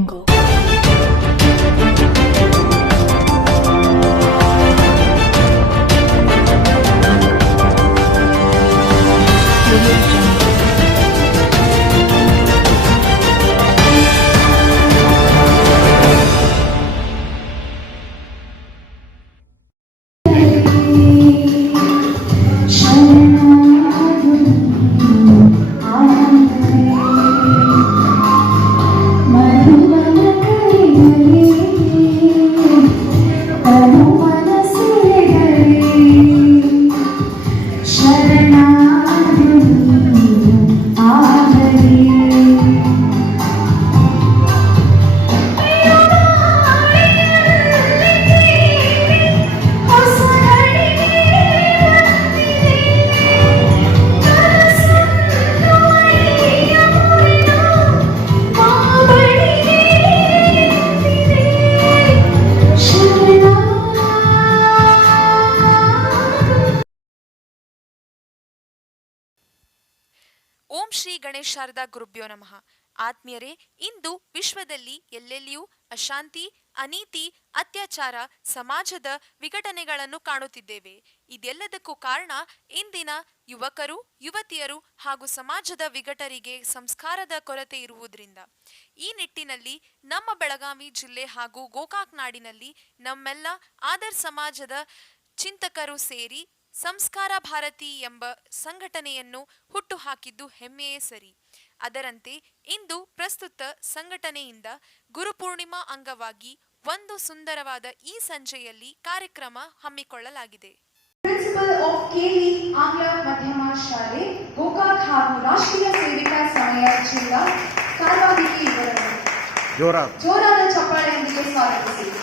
angle അനുഭവം ಓಂ ಶ್ರೀ ಗಣೇಶಾರದ ಶಾರದಾ ಗುರುಭ್ಯೋ ನಮಃ. ಆತ್ಮೀಯರೇ, ಇಂದು ವಿಶ್ವದಲ್ಲಿ ಎಲ್ಲೆಲ್ಲಿಯೂ ಅಶಾಂತಿ, ಅನೀತಿ, ಅತ್ಯಾಚಾರ, ಸಮಾಜದ ವಿಘಟನೆಗಳನ್ನು ಕಾಣುತ್ತಿದ್ದೇವೆ. ಇದೆಲ್ಲದಕ್ಕೂ ಕಾರಣ ಇಂದಿನ ಯುವಕರು, ಯುವತಿಯರು ಹಾಗೂ ಸಮಾಜದ ವಿಘಟರಿಗೆ ಸಂಸ್ಕಾರದ ಕೊರತೆ ಇರುವುದರಿಂದ. ಈ ನಿಟ್ಟಿನಲ್ಲಿ ನಮ್ಮ ಬೆಳಗಾವಿ ಜಿಲ್ಲೆ ಹಾಗೂ ಗೋಕಾಕ್ ನಾಡಿನಲ್ಲಿ ನಮ್ಮೆಲ್ಲ ಆದರ್ ಸಮಾಜದ ಚಿಂತಕರು ಸೇರಿ ಸಂಸ್ಕಾರ ಭಾರತಿ ಎಂಬ ಸಂಘಟನೆಯನ್ನು ಹುಟ್ಟುಹಾಕಿದ್ದು ಹೆಮ್ಮೆಯೇ ಸರಿ. ಅದರಂತೆ ಇಂದು ಪ್ರಸ್ತುತ ಸಂಘಟನೆಯಿಂದ ಗುರುಪೂರ್ಣಿಮಾ ಅಂಗವಾಗಿ ಒಂದು ಸುಂದರವಾದ ಈ ಸಂಜೆಯಲ್ಲಿ ಕಾರ್ಯಕ್ರಮ ಹಮ್ಮಿಕೊಳ್ಳಲಾಗಿದೆ. ಪ್ರಿನ್ಸಿಪಲ್ ಆಫ್ ಕೆಇ ಆಂಗ್ಲ ಮಾಧ್ಯಮ ಶಾಲೆ ಗೋಕಾಕ್ ಹಾಗೂ ರಾಷ್ಟ್ರೀಯ ಸೇವಿಕಾ ಸಮಯ ಜಿಲ್ಲಾ ಕಾರವಾರಿಗೆ ಇವರನ್ನು ಜೋರಾದ ಚಪ್ಪಾಳೆಯೊಂದಿಗೆ ಸ್ವಾಗತಿಸಿ.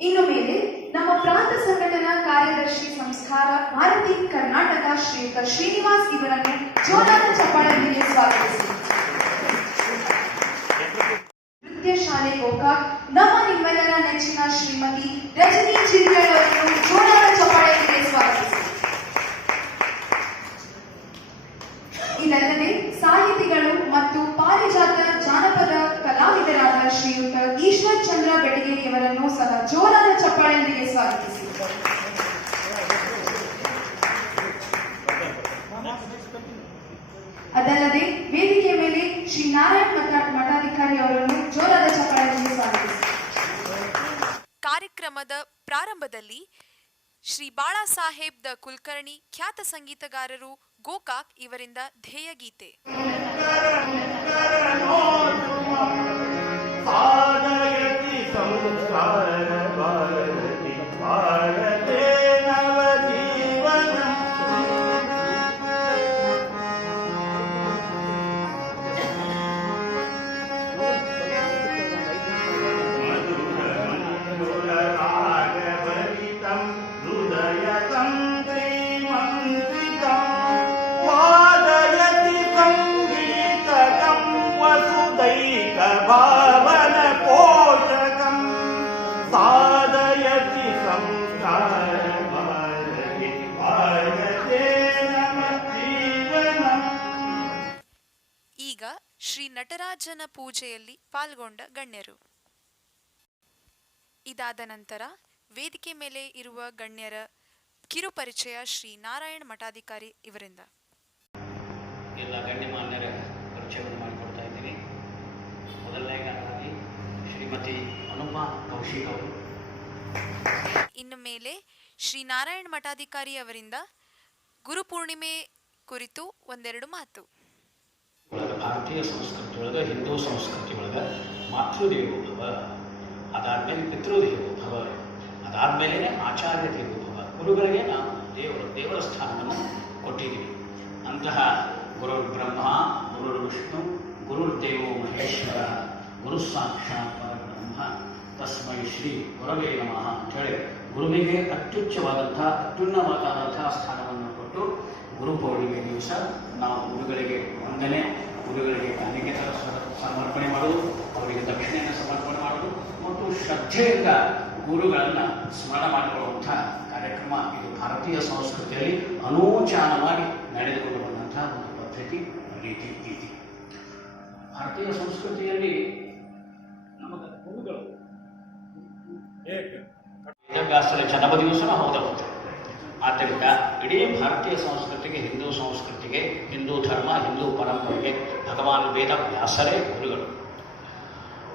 ಇನ್ನು ಮೇಲೆ ನಮ್ಮ ಪ್ರಾಂತ ಸಂಘಟನಾ ಕಾರ್ಯದರ್ಶಿ ಸಂಸ್ಕಾರ ಭಾರತಿ ಕರ್ನಾಟಕ ಶ್ರೀಯುತ ಶ್ರೀನಿವಾಸ್ ಇವರನ್ನು ಜೋರಾದ ಚಪ್ಪಾಳೆಯೊಂದಿಗೆ ಸ್ವಾಗತಿಸಿ. ನೃತ್ಯ ಶಾಲೆ ಗೋಕಾಕ್ ನಮ್ಮ ನಿಮ್ಮೆಲ್ಲರ ನೆಚ್ಚಿನ ಶ್ರೀಮತಿ ರಜನಿ ಚಿರಿಯಲ್ ಅವರನ್ನು ಜೋರಾದ ಚಪ್ಪಾಳೆಯೊಂದಿಗೆ ಸ್ವಾಗತಿಸಿ ಇದಲ್ಲದೆ ಸಾಹಿತಿಗಳು ಮತ್ತು ಪಾರಿಜಾತ ಜಾನಪದ ಕಲಾವಿದರಾದ ಶ್ರೀಯುತ ಈಶ್ವರ್ ಚಂದ್ರ ಬೆಟಗೇರಿಯವರನ್ನು ಸಹ ಜೋರಾದ ಚಪ್ಪಾಳೆಯೊಂದಿಗೆ ಸ್ವಾಗತಿಸಿ ಅದಲ್ಲದೆ ವೇದಿಕೆಯ ಮೇಲೆ ಶ್ರೀ ನಾರಾಯಣ್ ಮಠ- ಮಠಾಧಿಕಾರಿ ಅವರನ್ನು ಜೋರಾದ ಚಪ್ಪಾಳೆಯೊಂದಿಗೆ ಸ್ವಾಗತಿಸಿ ಕಾರ್ಯಕ್ರಮದ ಪ್ರಾರಂಭದಲ್ಲಿ ಶ್ರೀ ಬಾಳಾ ಸಾಹೇಬ್ ದ ಕುಲಕರ್ಣಿ ಖ್ಯಾತ ಸಂಗೀತಗಾರರು ಗೋಕಾಕ್ ಇವರಿಂದ ಧ್ಯೇಯಗೀತೆ ಗೀತೆ. ನಟರಾಜನ ಪೂಜೆಯಲ್ಲಿ ಪಾಲ್ಗೊಂಡ ಗಣ್ಯರು. ಇದಾದ ನಂತರ ವೇದಿಕೆ ಮೇಲೆ ಇರುವ ಗಣ್ಯರ ಕಿರುಪರಿಚಯ ಶ್ರೀ ನಾರಾಯಣ ಮಠಾಧಿಕಾರಿ ಇವರಿಂದ. ಎಲ್ಲ ಗಣ್ಯಮಾನ್ಯರ ಪರಿಚಯವನ್ನು ಮಾಡಿಕೊಡ್ತಾ ಇದ್ದೀನಿ. ಮೊದಲನೇದಾಗಿ ಶ್ರೀಮತಿ ಅನುಪಾ ಕೌಶಿಕ್ ಅವರು. ಇನ್ನು ಮೇಲೆ ಶ್ರೀ ನಾರಾಯಣ ಮಠಾಧಿಕಾರಿ ಅವರಿಂದ ಗುರುಪೂರ್ಣಿಮೆ ಕುರಿತು ಒಂದೆರಡು ಮಾತು. ಭಾರತೀಯ ಸಂಸ್ಕೃತಿ ಒಳಗೆ ಹಿಂದೂ ಸಂಸ್ಕೃತಿ ಒಳಗೆ ಮಾತೃದೇವೋಭವ ಅದಾದಮೇಲೆ ಪಿತೃದೇವೋಭವ ಅದಾದಮೇಲೆ ಆಚಾರ್ಯ ದೇವೋಭವ ಗುರುಗಳಿಗೆ ನಾವು ದೇವರ ದೇವರ ಸ್ಥಾನವನ್ನು ಕೊಟ್ಟಿದ್ದೀವಿ. ಅಂತಹ ಗುರುರ್ ಬ್ರಹ್ಮ, ಗುರುರ್ ವಿಷ್ಣು ಗುರುರ್ದೇವೋ ಮಹೇಶ್ವರ, ಗುರು ಸಾಕ್ಷಾತ್ ಪರಬ್ರಹ್ಮ ತಸ್ಮೈ ಶ್ರೀ ಗುರವೇ ನಮಃ ಅಂತೇಳಿ ಗುರುವಿಗೆ ಅತ್ಯುಚ್ಚವಾದಂಥ ಅತ್ಯುನ್ನವಾದಂತಹ ಸ್ಥಾನವನ್ನು ಕೊಟ್ಟು ಗುರು ಪೌರ್ಣಿಮೆ ದಿವಸ ನಾವು ಗುರುಗಳಿಗೆ ವಂದನೆ ಗುರುಗಳಿಗೆ ಕಾಣಿಕೆ ಸಮರ್ಪಣೆ ಮಾಡುವುದು ಅವರಿಗೆ ದಕ್ಷಿಣೆಯನ್ನು ಸಮರ್ಪಣೆ ಮಾಡುವುದು ಮತ್ತು ಶ್ರದ್ಧೆಯಿಂದ ಗುರುಗಳನ್ನು ಸ್ಮರಣ ಮಾಡಿಕೊಳ್ಳುವಂಥ ಕಾರ್ಯಕ್ರಮ ಇದು ಭಾರತೀಯ ಸಂಸ್ಕೃತಿಯಲ್ಲಿ ಅನೂಚಾನವಾಗಿ ನಡೆದುಕೊಂಡು ಪದ್ಧತಿ ರೀತಿ ರೀತಿ ಭಾರತೀಯ ಸಂಸ್ಕೃತಿಯಲ್ಲಿ ನಮಗೆ ಗುರುಗಳು ವಿದ್ಯಾಭ್ಯಾಸದ ಜನ್ಮ ದಿವಸನ ಹೌದಾಗುತ್ತೆ ಆದ್ದರಿಂದ ಇಡೀ ಭಾರತೀಯ ಸಂಸ್ಕೃತಿಗೆ, ಹಿಂದೂ ಸಂಸ್ಕೃತಿಗೆ, ಹಿಂದೂ ಧರ್ಮ, ಹಿಂದೂ ಪರಂಪರೆಗೆ ಭಗವಾನ್ ವೇದ ವ್ಯಾಸರೇ ಗುರುಗಳು.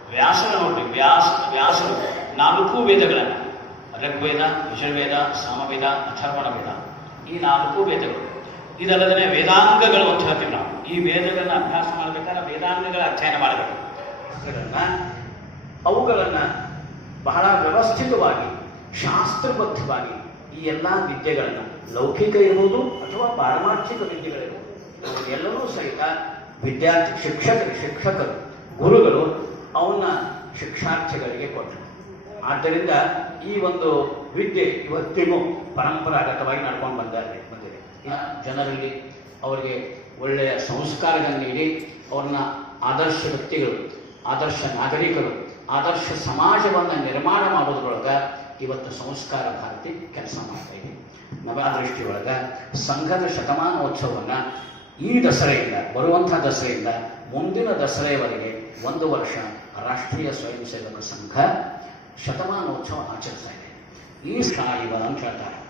ವ್ಯಾಸರ ನೋಡಿ, ವ್ಯಾಸ, ವ್ಯಾಸರು ನಾಲ್ಕು ವೇದಗಳನ್ನು, ಋಗ್ವೇದ, ಯಜುರ್ವೇದ, ಸಾಮವೇದ ಅಥರ್ವಣ ವೇದ ಈ ನಾಲ್ಕು ವೇದಗಳು. ಇದಲ್ಲದೆ ವೇದಾಂಗಗಳು ಅಂತ ಹೇಳ್ತೀವಿ ನಾವು. ಈ ವೇದಗಳನ್ನ ಅಭ್ಯಾಸ ಮಾಡಬೇಕಾದ್ರೆ ವೇದಾಂಗಗಳ ಅಧ್ಯಯನ ಮಾಡಬೇಕು. ಅವುಗಳನ್ನ ಬಹಳ ವ್ಯವಸ್ಥಿತವಾಗಿ ಶಾಸ್ತ್ರಬದ್ಧವಾಗಿ ಈ ಎಲ್ಲ ವಿದ್ಯೆಗಳನ್ನು ಲೌಕಿಕ ಇರ್ಬೋದು ಅಥವಾ ಪಾರಮಾರ್ಥಿಕ ವಿದ್ಯೆಗಳಿರ್ಬೋದು. ಎಲ್ಲರೂ ಸಹಿತ ವಿದ್ಯಾರ್ಥಿ ಶಿಕ್ಷಕರು ಶಿಕ್ಷಕರು, ಗುರುಗಳು ಅವನ್ನ ಶಿಕ್ಷಾರ್ಥಿಗಳಿಗೆ ಕೊಟ್ಟರು. ಆದ್ದರಿಂದ ಈ ಒಂದು ವಿದ್ಯೆ ಇವತ್ತಿಗೂ ಪರಂಪರಾಗತವಾಗಿ ನಡ್ಕೊಂಡು ಬಂದಿದೆ. ಬಂದಿದೆ ಜನರಲ್ಲಿ ಅವರಿಗೆ ಒಳ್ಳೆಯ ಸಂಸ್ಕಾರಗಳನ್ನು ನೀಡಿ ಅವ್ರನ್ನ ಆದರ್ಶ ವ್ಯಕ್ತಿಗಳು, ಆದರ್ಶ ನಾಗರಿಕರು, ಆದರ್ಶ ಸಮಾಜವನ್ನು ನಿರ್ಮಾಣ ಮಾಡೋದ್ರೊಳಗೆ ಇವತ್ತು ಸಂಸ್ಕಾರ ಭಾರತಿ ಕೆಲಸ ಮಾಡ್ತಾ ಇದೆ. ನವದೃಷ್ಟಿಯೊಳಗೆ ಸಂಘದ ಶತಮಾನೋತ್ಸವವನ್ನು ಈ ದಸರೆಯಿಂದ ಬರುವಂಥ ದಸರೆಯಿಂದ ಮುಂದಿನ ದಸರೆಯವರೆಗೆ ಒಂದು ವರ್ಷ ರಾಷ್ಟ್ರೀಯ ಸ್ವಯಂ ಸೇವಕ ಸಂಘ ಶತಮಾನೋತ್ಸವ ಆಚರಿಸ್ತಾ ಇದೆ. ಈ ಸಾಯಿವ ಅಂತ ಹೇಳ್ತಾರೆ.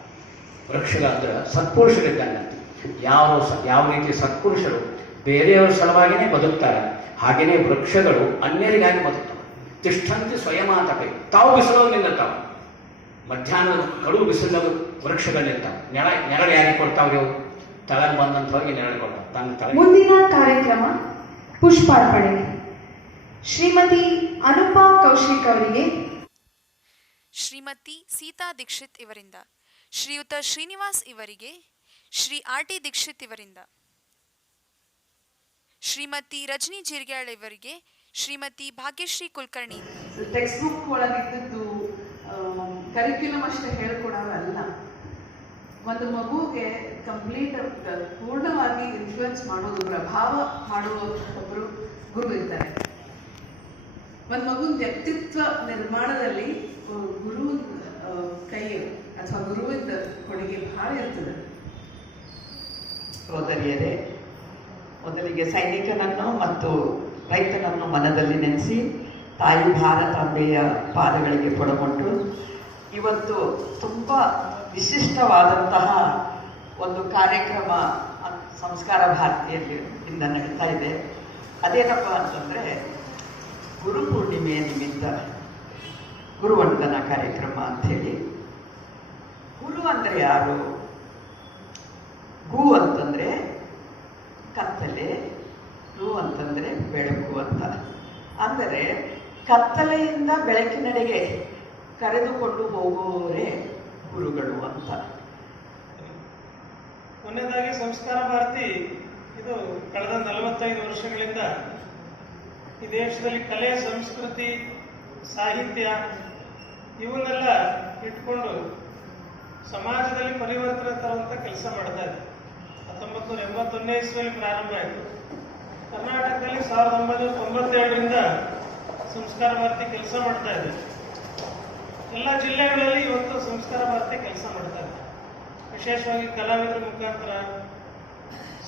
ವೃಕ್ಷಗಳಂದ್ರೆ ಸತ್ಪುರುಷರಿದ್ದಂಗಂತೆ ಯಾವ ಸ- ಯಾವ ರೀತಿ ಸತ್ಪುರುಷರು ಬೇರೆಯವರ ಸಲುವಾಗಿಯೇ ಬದುಕ್ತಾರೆ, ಹಾಗೆಯೇ ವೃಕ್ಷಗಳು ಅನ್ಯರಿಗಾಗಿ ಬದುಕ್ತವೆ. ತಿಷ್ಠಂತಿ ಸ್ವಯಮಾತಪೆ. ತಾವು ಬಿಸಿಲು ನಿಲ್ಲುತ್ತಾವೆ ಮಧ್ಯಾಹ್ನದ ಕಡು ಬಿಸಿಲು ವೃಕ್ಷಗಳು ನೆರ ನೆಳ ನೆರಳು ಯಾರಿಗೆ ಕೊಡ್ತಾವೆ ಅವು. ತಳಗೆ ಬಂದಂಥವ್ರಿಗೆ ನೆರಳು ಕೊಡ್ತಾವೆ ತನ್ನ ತಳ ಮುಂದಿನ ಕಾರ್ಯಕ್ರಮ ಪುಷ್ಪಾರ್ಪಣೆ. ಶ್ರೀಮತಿ ಅನುಪಾ ಕೌಶಿಕ್ ಅವರಿಗೆ. ಶ್ರೀಮತಿ ಸೀತಾ ದೀಕ್ಷಿತ್ ಇವರಿಂದ. ಶ್ರೀಯುತ ಶ್ರೀನಿವಾಸ್ ಇವರಿಗೆ. ಶ್ರೀ ಆರ್ ಟಿ ದೀಕ್ಷಿತ್ ಇವರಿಂದ. ಶ್ರೀಮತಿ ರಜನಿ ಜೀರ್ಗ್ಯಾಳ್ ಇವರಿಗೆ. ಶ್ರೀಮತಿ ಭಾಗ್ಯಶ್ರೀ ಕುಲಕರ್ಣಿ. ಟೆಕ್ಸ್ಟ್ ಬುಕ್ ಒಳಗಿದ್ದದ್ದು ಕರಿಕ್ಯುಲಮ್ ಅಷ್ಟೇ ಹೇಳ್ಕೊಡೋದಲ್ಲ ಒಂದು ಮಗುಗೆ ಕಂಪ್ಲೀಟ್ ಪೂರ್ಣವಾಗಿ ಇನ್ಫ್ಲುಯೆನ್ಸ್ ಮಾಡೋದು, ಪ್ರಭಾವ ಮಾಡುವ ಒಬ್ಬರು ಗುರು ಇರ್ತಾರೆ. ಒಂದು ಮಗುವಿನ ವ್ಯಕ್ತಿತ್ವ ನಿರ್ಮಾಣದಲ್ಲಿ ಗುರು ಕೈ ಅಥವಾ ಗುರುವಿನ ಕೊಡುಗೆ ಭಾಳ ಇರ್ತದೆ. ಸೋದರಿಯರೇ, ಮೊದಲಿಗೆ ಸೈನಿಕನನ್ನು ಮತ್ತು ರೈತನನ್ನು ಮನದಲ್ಲಿ ನೆನೆಸಿ, ತಾಯಿ ಭಾರತಾಂಬೆಯ ಪಾದಗಳಿಗೆ ಪೊಡಗೊಂಡು ಇವತ್ತು ತುಂಬ ವಿಶಿಷ್ಟವಾದಂತಹ ಒಂದು ಕಾರ್ಯಕ್ರಮ, ಸಂಸ್ಕಾರ ಭಾರತಿಯಲ್ಲಿ ಇಂದ ನಡೀತಾ ಇದೆ. ಅದೇನಪ್ಪ ಅಂತಂದರೆ, ಗುರು ಪೂರ್ಣಿಮೆಯ ನಿಮಿತ್ತ ಗುರುವಂದನ ಕಾರ್ಯಕ್ರಮ ಅಂಥೇಳಿ ಗುರು ಅಂದರೆ ಯಾರು? ಗು ಅಂತಂದರೆ ಕತ್ತಲೆ, ರು ಅಂತಂದರೆ ಬೆಳಕು ಅಂತ. ಅಂದರೆ ಕತ್ತಲೆಯಿಂದ ಬೆಳಕಿನೆಡೆಗೆ ಕರೆದುಕೊಂಡು ಹೋಗುವವರೇ ಗುರುಗಳು ಅಂತ. ಮೊನ್ನೆದಾಗಿ ಸಂಸ್ಕಾರ ಭಾರತಿ, ಇದು ಕಳೆದ ನಲವತ್ತೈದು ವರ್ಷಗಳಿಂದ ಈ ದೇಶದಲ್ಲಿ ಕಲೆ, ಸಂಸ್ಕೃತಿ, ಸಾಹಿತ್ಯ ಇವನ್ನೆಲ್ಲ ಇಟ್ಕೊಂಡು ಸಮಾಜದಲ್ಲಿ ಪರಿವರ್ತನೆ ತರುವಂತ ಕೆಲಸ ಮಾಡ್ತಾ ಇದೆ. ಹತ್ತೊಂಬತ್ತು ನೂರ ಎಂಬತ್ತೊಂದನೇ ಇಸ್ವಿಯಲ್ಲಿ ಪ್ರಾರಂಭ ಆಯಿತು. ಕರ್ನಾಟಕದಲ್ಲಿ ಸಾವಿರದ ಒಂಬೈನೂರ ತೊಂಬತ್ತೆರಡರಿಂದ ಸಂಸ್ಕಾರ ಭಾರತಿ ಕೆಲಸ ಮಾಡ್ತಾ ಇದೆ. ಎಲ್ಲ ಜಿಲ್ಲೆಗಳಲ್ಲಿ ಇವತ್ತು ಸಂಸ್ಕಾರ ಭಾರತಿ ಕೆಲಸ ಮಾಡ್ತಾರೆ. ವಿಶೇಷವಾಗಿ ಕಲಾವಿದರ ಮುಖಾಂತರ,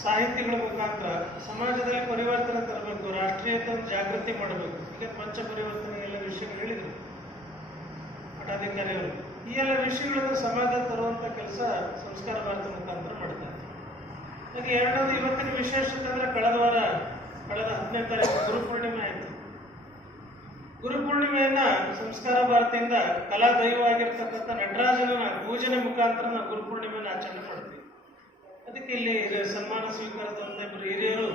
ಸಾಹಿತಿಗಳ ಮುಖಾಂತರ, ಸಮಾಜದಲ್ಲಿ ಪರಿವರ್ತನೆ ತರಬೇಕು, ರಾಷ್ಟ್ರೀಯತೆ ಜಾಗೃತಿ ಮಾಡಬೇಕು. ಈಗ ಪಂಚ ಪರಿವರ್ತನೆ ಎಲ್ಲ ವಿಷಯಗಳು ಹೇಳಿದರು ಪಟಾಧಿಕಾರಿಗಳು ಈ ಎಲ್ಲ ವಿಷಯಗಳನ್ನು ಸಮಾಜ ತರುವಂತ ಕೆಲಸ ಸಂಸ್ಕಾರ ಭಾರತ ಮುಖಾಂತರ ಮಾಡ್ತಾರೆ. ಹಾಗೆ ಎರಡನೇದು ಇವತ್ತಿನ ವಿಶೇಷತೆ ಅಂದ್ರೆ ಕಳೆದ ವಾರ, ಕಳೆದ ಹದಿನೈದು ತಾರೀಕು ಗುರುಪೂರ್ಣಿಮೆ ಆಯಿತು. ಗುರುಪೂರ್ಣಿಮೆಯನ್ನ ಸಂಸ್ಕಾರ ಭಾರತಿಯಿಂದ ಕಲಾ ದೈವವಾಗಿರ್ತಕ್ಕಂಥ ನಟರಾಜನ ಪೂಜನೆ ಮುಖಾಂತರ ನಾವು ಗುರುಪೂರ್ಣಿಮೆಯನ್ನು ಆಚರಣೆ ಮಾಡ್ತೀವಿ. ಅದಕ್ಕೆ ಇಲ್ಲಿ ಸನ್ಮಾನ ಸ್ವೀಕಾರದಂಥ ಇಬ್ಬರು ಹಿರಿಯರು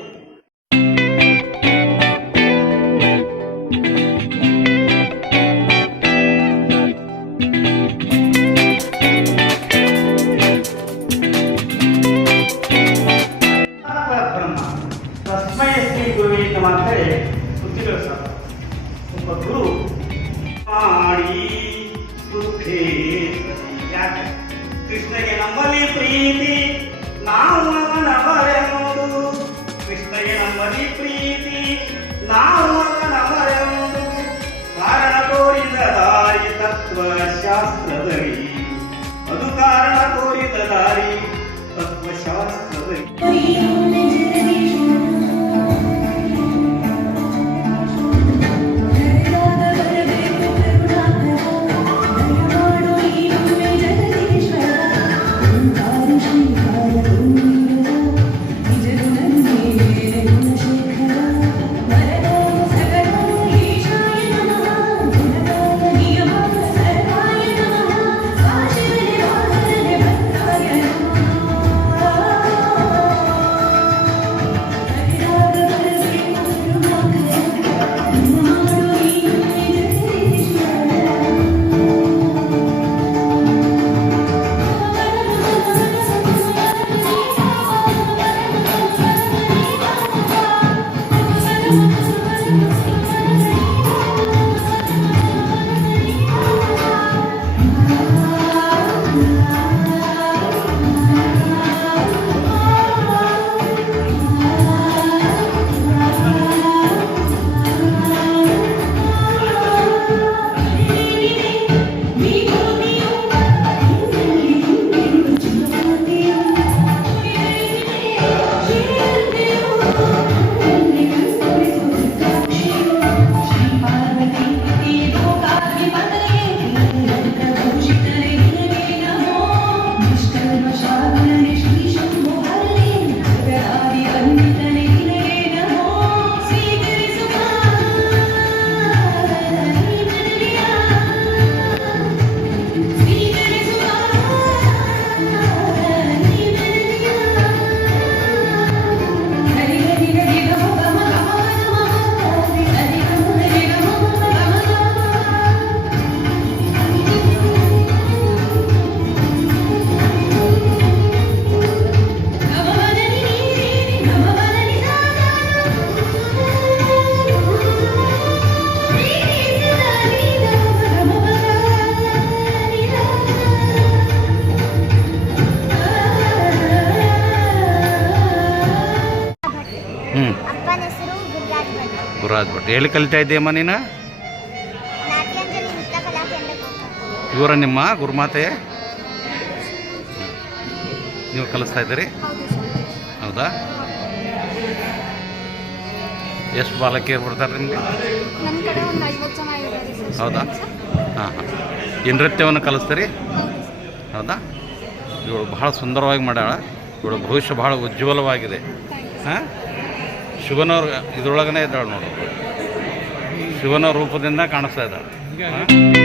ಪ್ರೀತಿ ನಾವು ಅವನವರೆಂಬುದು ಕೃಷ್ಣಗೆ ನಮ್ಮಲ್ಲಿ ಪ್ರೀತಿ ನಾವು ಅವನವರೆಂಬುದು ಕಾರಣ ತೋರಿದ ದಾರಿ ತತ್ವಶಾಸ್ತ್ರದಲ್ಲಿ ಅದು ಕಾರಣ ತೋರಿದ ದಾರಿ ತತ್ವಶಾಸ್ತ್ರದಲ್ಲಿ ಎಲ್ಲಿ ಕಲಿತಾ ಇದ್ದೀಯಮ್ಮ ನೀನು? ಇವರ ನಿಮ್ಮ ಗುರುಮಾತೆ? ನೀವು ಕಲಿಸ್ತಾ ಇದ್ದೀರಿ? ಹೌದಾ? ಎಷ್ಟು ಬಾಲಕಿಯರು ಬರ್ತಾರೆ ನಿಮಗೆ? ಹೌದಾ? ಹಾಂ ಹಾಂ. ಈ ನೃತ್ಯವನ್ನು ಕಲಿಸ್ತೀರಿ? ಹೌದಾ? ಇವಳು ಬಹಳ ಸುಂದರವಾಗಿ ಮಾಡ್ಯಾಳ. ಇವಳು ಭವಿಷ್ಯ ಬಹಳ ಉಜ್ವಲವಾಗಿದೆ. ಹಾಂ? ಶುಭನವ್ರ, ಇದರೊಳಗನೇ ಇದ್ದಾಳೆ ನೋಡು. ಶಿವನ ರೂಪದಿಂದ ಕಾಣಿಸ್ತಾ ಇದ್ದಾಳೆ.